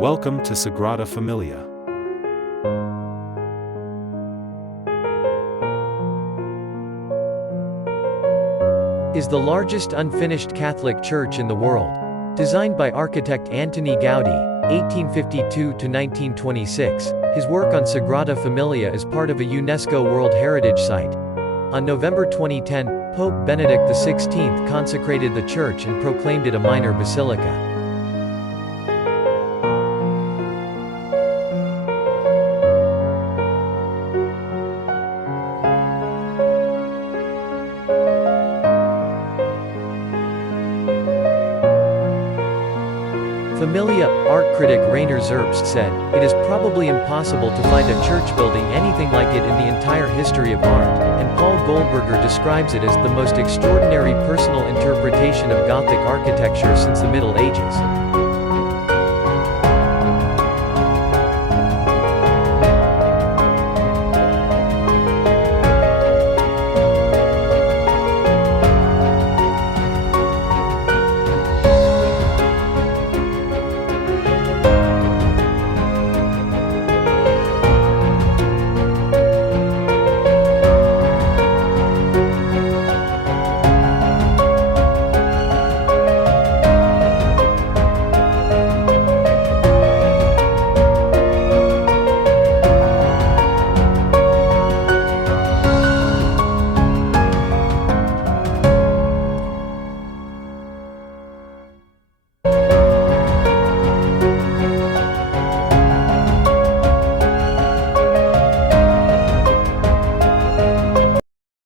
Welcome to Sagrada Familia. Is the largest unfinished Catholic church in the world. Designed by architect Antoni Gaudí, 1852–1926, his work on Sagrada Familia is part of a UNESCO World Heritage Site. On November 2010, Pope Benedict XVI consecrated the church and proclaimed it a minor basilica. Familia, art critic Rainer Zerbst said, "It is probably impossible to find a church building anything like it in the entire history of art," and Paul Goldberger describes it as the most extraordinary personal interpretation of Gothic architecture since the Middle Ages.